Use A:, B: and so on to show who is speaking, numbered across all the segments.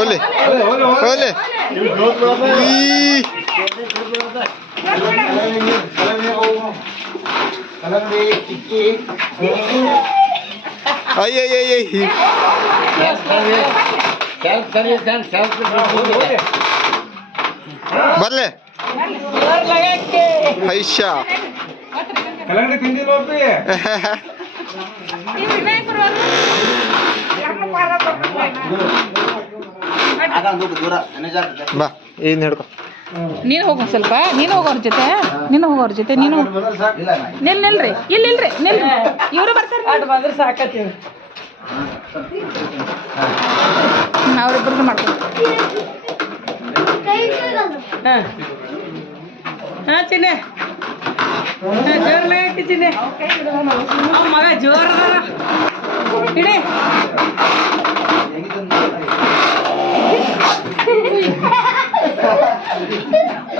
A: ओले ओले आई आई आई आई। बरले। ऐशा
B: कलर तिंदी लोट
A: ಬಾ ಏನ್ ಹಿಡ್ಕೊ
C: ನೀನು ಹೋಗು ಸ್ವಲ್ಪ ನೀನು ಹೋಗೋರ ಜೊತೆ ನೀನು ಹೋಗೋರ ಜೊತೆ ನೀನು ನಿಲ್ ನಿಲ್ರಿ ಇಲ್ಲಿ ಇಲ್ರಿ ನಿಲ್. ಇವರು ಬರ್ತಾರೆ. ಬಂದ್ರೆ ಮಾಡ್ತಾರೆ ಹಾಂ. ಹಾಂ ಚಿನ್ನೆ. ಜೋರ್ ಹಾಕಿ ಚಿನ್ನೆ. ಮಗ ಜೋರ ಇಡಿ.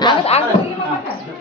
C: Damit angefangen.